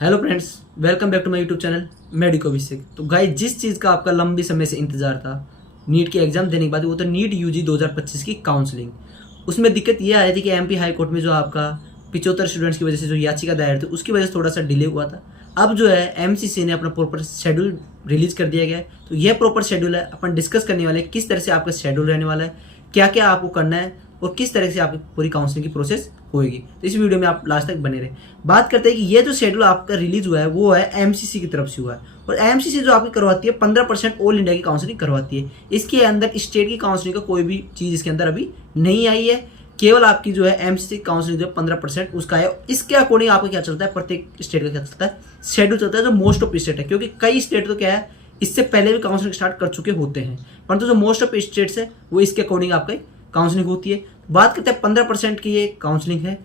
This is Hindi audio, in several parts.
Hello friends, welcome back to my YouTube channel medico विसिक। तो गाइस, जिस चीज़ का आपका लंबी समय से इंतजार था नीट की एग्जाम देने के बाद, वो तो नीट यूजी 2025 की काउंसलिंग। उसमें दिक्कत ये आई थी कि एमपी हाई कोर्ट में जो आपका 75 स्टूडेंट्स की वजह से जो याचिका दायर थी उसकी वजह से थोड़ा सा डिले हुआ था। अब जो है एमसीसी ने अपना प्रॉपर शेड्यूल रिलीज कर दिया गया है। तो यह प्रॉपर शेड्यूल है, अपन डिस्कस करने वाले हैं किस तरह से आपका शेड्यूल रहने वाला है, क्या क्या आपको करना है और किस तरह से आपकी पूरी काउंसलिंग की प्रोसेस होगी। तो इस वीडियो में आप लास्ट तक बने रहे। बात करते हैं कि ये जो शेड्यूल आपका रिलीज हुआ है वो है एमसीसी की तरफ से हुआ है, और एमसीसी जो आपकी करवाती है 15% ऑल इंडिया की काउंसलिंग करवाती है। इसके अंदर स्टेट की काउंसलिंग का कोई भी चीज़ इसके अंदर अभी नहीं आई है। केवल आपकी जो है एमसीसी काउंसलिंग जो 15% उसका है। इसके अकॉर्डिंग आपका क्या चलता है, प्रत्येक स्टेट का क्या चलता है, शेड्यूल चलता है जो मोस्ट ऑफ स्टेट है। क्योंकि कई स्टेट तो क्या है, इससे पहले भी काउंसलिंग स्टार्ट कर चुके होते हैं, परंतु जो मोस्ट ऑफ स्टेट्स है वो इसके अकॉर्डिंग आपका काउंसलिंग होती है। बात करते हैं 15% की ये काउंसलिंग है।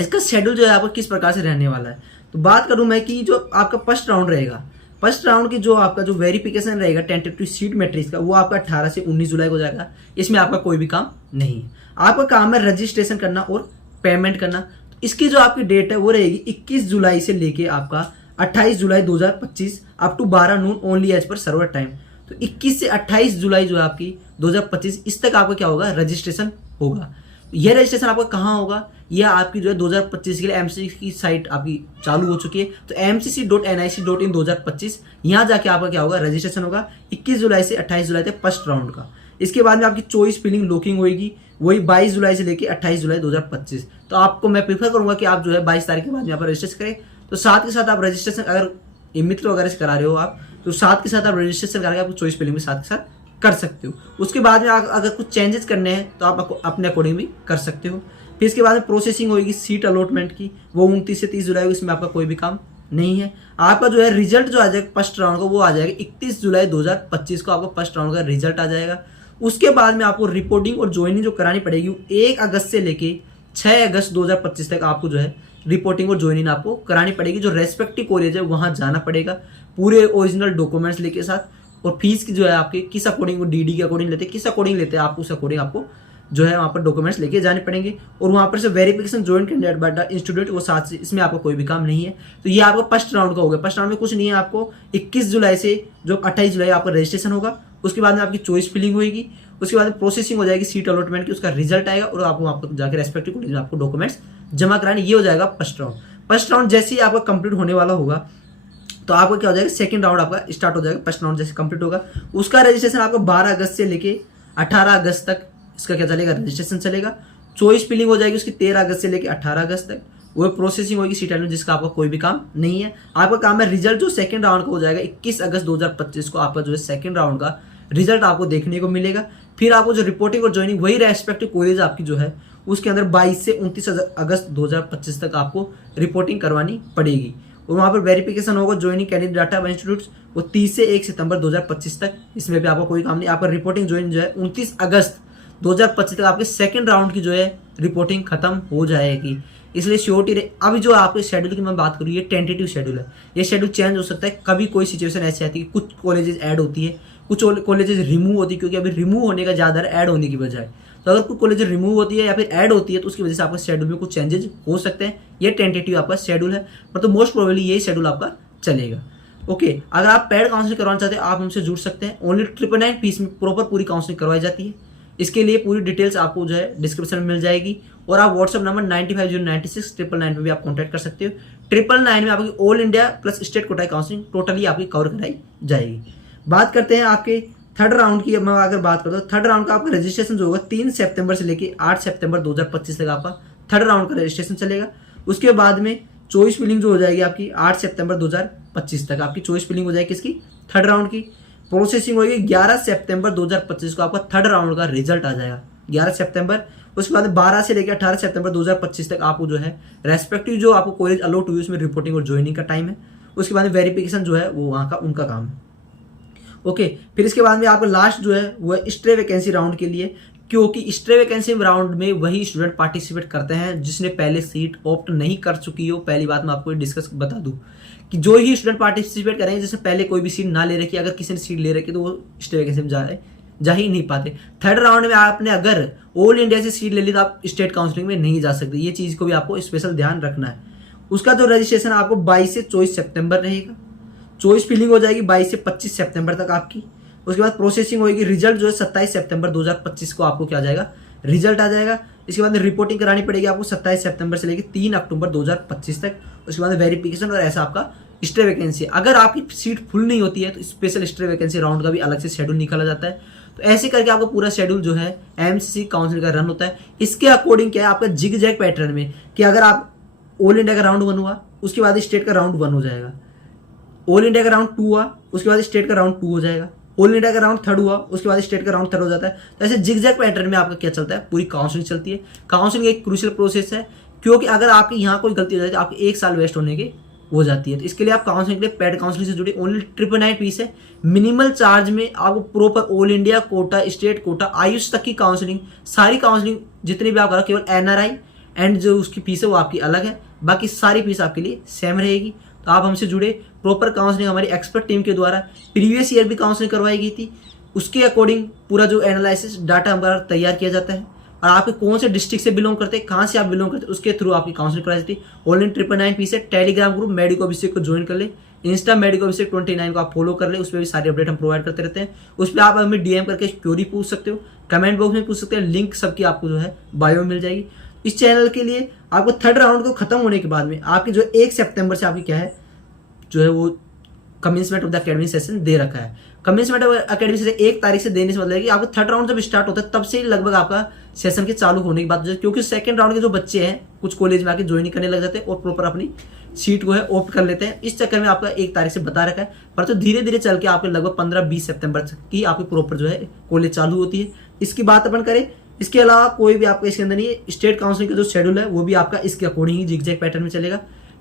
इसका शेड्यूल जो है आपका किस प्रकार से रहने वाला है, तो बात करूं मैं कि जो आपका फर्स्ट राउंड रहेगा, फर्स्ट राउंड की जो आपका जो वेरिफिकेशन रहेगा टेंटेटिव सीट मैट्रिक्स का, वो आपका 18 से 19 जुलाई को जाएगा। इसमें आपका कोई भी काम नहीं है। आपका काम है रजिस्ट्रेशन करना और पेमेंट करना। तो इसकी जो आपकी डेट है वो रहेगी 21 जुलाई से लेके आपका 28 July 2025 up to 12 noon only as per server time. तो 21 से 28 जुलाई जो है आपकी 2025 इस तक आपका क्या होगा, रजिस्ट्रेशन होगा। यह रजिस्ट्रेशन आपका कहाँ होगा, यह आपकी जो है 2025 के लिए एमसीसी की साइट आपकी चालू हो चुकी है। तो mcc.nic.in 2025 यहाँ जाके आपका क्या होगा, रजिस्ट्रेशन होगा 21 जुलाई से 28 जुलाई तक फर्स्ट राउंड का। इसके बाद में आपकी चॉइस फिलिंग लॉकिंग होगी, वही 22 जुलाई से लेकर 28 जुलाई 2025। तो आपको मैं प्रीफर करूंगा कि आप जो है 22 तारीख के बाद यहाँ पर रजिस्ट्रेशन करें। तो साथ के साथ आप रजिस्ट्रेशन अगर मित्र वगैरह से करा रहे हो आप, तो साथ के साथ आप रजिस्ट्रेशन करके आपको चॉइस फिलिंग भी साथ के साथ कर सकते हो। उसके बाद में अगर कुछ चेंजेस करने हैं तो आप अपने अकॉर्डिंग भी कर सकते हो। फिर इसके बाद में प्रोसेसिंग होगी सीट अलॉटमेंट की, वो 29 से 30 जुलाई को, इसमें आपका कोई भी काम नहीं है। आपका जो है रिजल्ट जो आ जाएगा फर्स्ट राउंड का, वो आ जाएगा 31 जुलाई 2025 को आपका फर्स्ट राउंड का रिजल्ट आ जाएगा। उसके बाद में आपको रिपोर्टिंग और ज्वाइनिंग जो करानी पड़ेगी 1 अगस्त से लेके 6 अगस्त 2025 तक आपको जो है रिपोर्टिंग और ज्वाइनिंग आपको करानी पड़ेगी। जो रेस्पेक्टिव कॉलेज है वहां जाना पड़ेगा पूरे ओरिजिनल डॉक्यूमेंट्स लेके साथ। और फीस की जो है आपके किस अकॉर्डिंग, वो डीडी के अकॉर्डिंग लेते हैं, किस अकॉर्डिंग लेते हैं आप, उस अकॉर्डिंग आपको जो है वहाँ पर डॉक्यूमेंट्स लेके जाने पड़ेंगे। और वहाँ पर से verification join candidate by the institute, वो साथ से, इसमें आपका कोई भी काम नहीं है। तो ये आपका फर्स्ट राउंड का हो गया। फर्स्ट राउंड में कुछ नहीं है, आपको 21 जुलाई से जो 28 जुलाई आपका रजिस्ट्रेशन होगा। उसके बाद में आपकी चॉइस फिलिंग होगी, उसके बाद प्रोसेसिंग हो जाएगी सीट अलॉटमेंट की, उसका रिजल्ट आएगा और आपको वहाँ पर जाकर रेस्पेक्टिव कॉलेज में आपको डॉक्यूमेंट्स जमा कराने। ये हो जाएगा फर्स्ट राउंड। फर्स्ट राउंड जैसे ही आपका कंप्लीट होने वाला होगा तो आपका क्या हो जाएगा, सेकंड राउंड आपका स्टार्ट हो जाएगा। फर्स्ट राउंड जैसे कंप्लीट होगा, उसका रजिस्ट्रेशन आपका 12 अगस्त से लेके 18 अगस्त तक इसका क्या चलेगा, रजिस्ट्रेशन चलेगा। चॉइस फिलिंग हो जाएगी उसकी 13 अगस्त से लेके 18 अगस्त तक। वो प्रोसेसिंग होगी सीट अलॉटमेंट, जिसका आपका कोई भी काम नहीं है। आपका काम है रिजल्ट जो सेकंड राउंड का हो जाएगा 21 अगस्त 2025 को आपका जो है सेकंड राउंड का रिजल्ट आपको देखने को मिलेगा। फिर आपको जो रिपोर्टिंग और ज्वाइनिंग वही रेस्पेक्टिव कॉलेज आपकी जो है उसके अंदर 22 से 29 अगस्त 2025 तक आपको रिपोर्टिंग करवानी पड़ेगी। और वहाँ पर वेरिफिकेशन होगा ज्वाइनिंग कैंडिडेट डाटा इंस्टीट्यूट, वो 30 से 1 सितंबर 2025 तक। इसमें भी आपका कोई काम नहीं। आपका रिपोर्टिंग ज्वाइन जो है 29 अगस्त 2025 तक आपके सेकंड राउंड की जो है रिपोर्टिंग खत्म हो जाएगी। इसलिए श्योरिटी अभी जो आपके शेड्यूल की मैं बात करूँ, ये टेंटेटिव शेड्यूल है। ये शेड्यूल चेंज हो सकता है, कभी कोई सिचुएशन ऐसी आती है कि कुछ कॉलेजेस ऐड होती है, कुछ कॉलेजेस रिमूव होती है, क्योंकि अभी रिमूव होने का ज़्यादा है ऐड होने की बजाय। तो अगर कोई कॉलेज रिमूव होती है या फिर ऐड होती है तो उसकी वजह से आपका शेड्यूल में कुछ चेंजेस हो सकते हैं। ये टेंटेटिव आपका शेड्यूल है, पर तो मोस्ट प्रोबेबली यही शेड्यूल आपका चलेगा। ओके, अगर आप पेड काउंसलिंग करवाना चाहते हैं आप हमसे जुड़ सकते हैं। ओनली 999 फीस में प्रॉपर पूरी काउंसलिंग करवाई जाती है। इसके लिए पूरी डिटेल्स आपको जो है डिस्क्रिप्शन में मिल जाएगी, और आप व्हाट्सएप नंबर 950969 पे भी आप कॉन्टैक्ट कर सकते हो। 999 में आपकी ऑल इंडिया प्लस स्टेट कोटाई काउंसलिंग टोटली आपकी कवर कराई जाएगी। बात करते हैं आपके थर्ड राउंड की। मैं अगर बात करता हूँ, थर्ड राउंड का आपका रजिस्ट्रेशन जो होगा 3 सितंबर से लेकर 8 सितंबर 2025 तक आपका थर्ड राउंड का रजिस्ट्रेशन चलेगा। उसके बाद में चॉइस फिलिंग जो हो जाएगी आपकी 8 सितंबर 2025 तक आपकी चॉइस फिलिंग हो जाएगी किसकी, थर्ड राउंड की। प्रोसेसिंग होगी 11 सितंबर 2025 को आपका थर्ड राउंड का रिजल्ट आ जाएगा, 11 सितंबर। उसके बाद 12 से लेकर 18 सितंबर 2025 तक आपको जो है रेस्पेक्टिव जो आपको कॉलेज अलॉट हुई उसमें रिपोर्टिंग और ज्वाइनिंग का टाइम है। उसके बाद वेरिफिकेशन जो है वो वहाँ का उनका काम है। ओके, फिर इसके बाद में आपका लास्ट जो है वो है स्ट्रे वैकेंसी राउंड के लिए, क्योंकि स्ट्रे वैकेंसी राउंड में वही स्टूडेंट पार्टिसिपेट करते हैं जिसने पहले सीट ऑप्ट नहीं कर चुकी हो। पहली बात मैं आपको डिस्कस बता दूं कि जो ही स्टूडेंट पार्टिसिपेट करेंगे जिसने पहले कोई भी सीट ना ले रखी, अगर किसी ने सीट ले रखी तो वो स्ट्रे वैकेंसी में जा ही नहीं पाते। थर्ड राउंड में आपने अगर ऑल इंडिया से सीट ले ली तो आप स्टेट काउंसलिंग में नहीं जा सकते। ये चीज़ को भी आपको स्पेशल ध्यान रखना है। उसका जो रजिस्ट्रेशन आपको 22 से 24 सितंबर रहेगा। चॉइस फिलिंग हो जाएगी 22 से 25 सितंबर तक आपकी। उसके बाद प्रोसेसिंग होगी, रिजल्ट जो है 27 सितंबर 2025 को आपको क्या आ जाएगा, रिजल्ट आ जाएगा। इसके बाद रिपोर्टिंग करानी पड़ेगी आपको 27 सितंबर से लेकर 3 अक्टूबर 2025 तक। उसके बाद वेरिफिकेशन और ऐसा आपका स्टे वैकेंसी। अगर आपकी सीट फुल नहीं होती है तो स्पेशल स्टे वैकेंसी राउंड का भी अलग से शेड्यूल निकाला जाता है। तो ऐसे करके आपको पूरा शेड्यूल जो है एमसीसी काउंसिल का रन होता है। इसके अकॉर्डिंग क्या है आपका जिग जैग पैटर्न में कि अगर आप ऑल इंडिया का राउंड 1 हुआ, उसके बाद स्टेट का राउंड 1 हो जाएगा। ऑल इंडिया का राउंड 2 हुआ, उसके बाद स्टेट का राउंड 2 हो जाएगा। ऑल इंडिया का राउंड 3rd हुआ, उसके बाद स्टेट का राउंड 3rd हो जाता है। तो ऐसे जिगजैग पैटर्न में आपका क्या चलता है, पूरी काउंसलिंग चलती है। काउंसलिंग एक क्रूशियल प्रोसेस है, क्योंकि अगर आपकी यहाँ कोई गलती हो जाती है तो आपके 1 साल वेस्ट होने की हो जाती है। तो इसके लिए आप काउंसलिंग के लिए पेड काउंसलिंग से जुड़े ओनली 999 फीस है। मिनिमल चार्ज में आपको proper all India quota, state quota, Ayush तक की काउंसलिंग, सारी काउंसलिंग जितनी भी आप करो, केवल एनआरआई एंड जो उसकी फीस है वो आपकी अलग है, बाकी सारी फीस आपके लिए सेम रहेगी। तो आप हमसे जुड़े, प्रॉपर काउंसलिंग हमारी एक्सपर्ट टीम के द्वारा प्रीवियस ईयर भी काउंसलिंग करवाई गई थी, उसके अकॉर्डिंग पूरा जो एनालिसिस डाटा हमारा तैयार किया जाता है। और आप कौन से डिस्ट्रिक्ट से बिलोंग करते हैं, कहाँ से आप बिलोंग करते हैं, उसके थ्रू आपकी काउंसलिंग कराई जाती है। ऑनलाइन 999 फीस है। टेलीग्राम ग्रुप मेडिको अभिषेक को ज्वाइन कर ले, इंस्टा मेडिको अभिषेक 29 को आप फॉलो कर ले, उस पर भी सारी अपडेट हम प्रोवाइड करते रहते हैं। उस पर आप हमें डीएम करके क्वेरी पूछ सकते हो, कमेंट बॉक्स में पूछ सकते हैं, लिंक सबकी आपको जो है बायो में मिल जाएगी। इस चैनल के लिए आपको 3rd राउंड को खत्म होने के बाद में आपकी जो 1 सितंबर से आपकी क्या है जो है वो commencement of the academy session दे रखा है। कमेंसमेंट ऑफ अकेडमी सेशन 1 तारीख से देने से मतलब है कि आपको 3rd राउंड जब स्टार्ट होता है तब से लगभग आपका सेशन के चालू होने की बात हो जाती है, क्योंकि 2nd राउंड के जो बच्चे हैं कुछ कॉलेज में आके ज्वाइन करने लग जाते हैं और प्रॉपर अपनी सीट को है ऑप्ट कर लेते हैं। इस चक्कर में आपका 1 तारीख से बता रखा है, पर तो धीरे धीरे चल के आपके लगभग 15-20 सितंबर तक की आपकी प्रॉपर जो है कॉलेज चालू होती है। इसकी बात अपन करें, इसके अलावा कोई भी आपका इसके अंदर नहीं है। स्टेट काउंसलिंग का जो शेड्यूल है वो भी आपका इसके अकॉर्डिंग ही जिगजैग पैटर्न में चलेगा।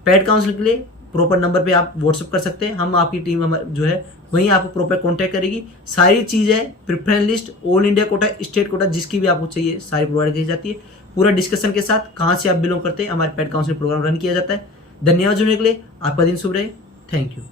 पेड काउंसलिंग के लिए प्रॉपर नंबर पे आप व्हाट्सअप कर सकते हैं, हम आपकी टीम जो है वहीं आपको प्रॉपर कांटेक्ट करेगी। सारी चीज़ें preference list, all India quota, state quota, जिसकी भी आपको चाहिए सारी प्रोवाइड की जाती है, पूरा डिस्कशन के साथ कहाँ से आप बिलोंग करते हैं। हमारे पेड काउंसलिंग प्रोग्राम रन किया जाता है। धन्यवाद जुड़ने के लिए, आपका दिन शुभ रहे। Thank you.